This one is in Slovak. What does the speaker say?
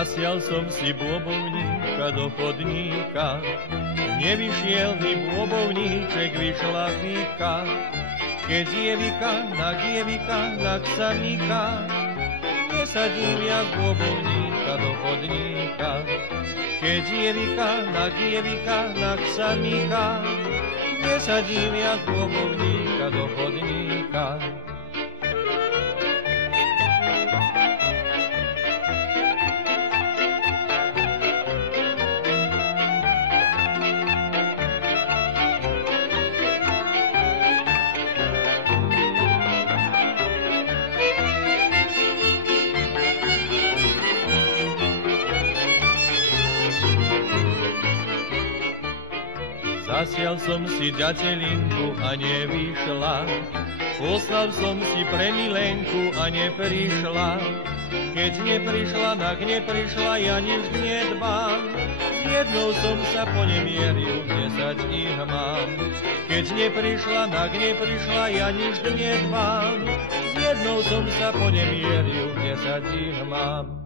Zasial som si bôbovníka do chodníka, nevyšiel mi bôbovníček, vyšla fíka. Keď dievika na ksamíka, nesadím jak bôbovníka do chodníka. Keď dievika na ksamíka, nesadím jak bôbovníka do chodníka. Zasial som si ďatelinku a nevyšla, poslal som si premilenku a neprišla. Keď neprišla, tak neprišla, ja nič nedbám, s jednou som sa ponemieril, 10 ich mám. Keď neprišla, tak neprišla, ja nič nedbám, s jednou som sa ponemieril, 10 ich mám.